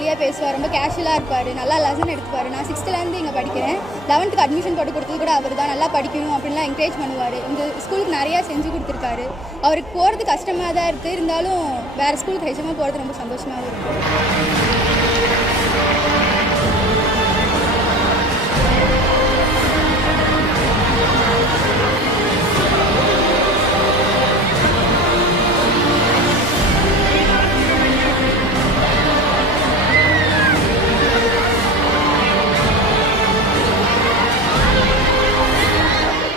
ஜாலியாக பேசுவார், ரொம்ப கேஷுவலாக இருப்பார், நல்லா லெசன் எடுத்துப்பார். நான் 6th இங்கே படிக்கிறேன். 11th அட்மிஷன் போட்டு கொடுத்தது கூட அவர் தான். நல்லா படிக்கணும் அப்படின்லாம் என்கரேஜ் பண்ணுவார். இந்த ஸ்கூலுக்கு நிறையா செஞ்சு கொடுத்துருக்காரு. அவருக்கு போகிறது கஷ்டமாக தான் இருக்குது, இருந்தாலும் வேறு ஸ்கூலுக்கு ஹெச்சமாக போகிறது ரொம்ப சந்தோஷமாகவும் இருக்குது.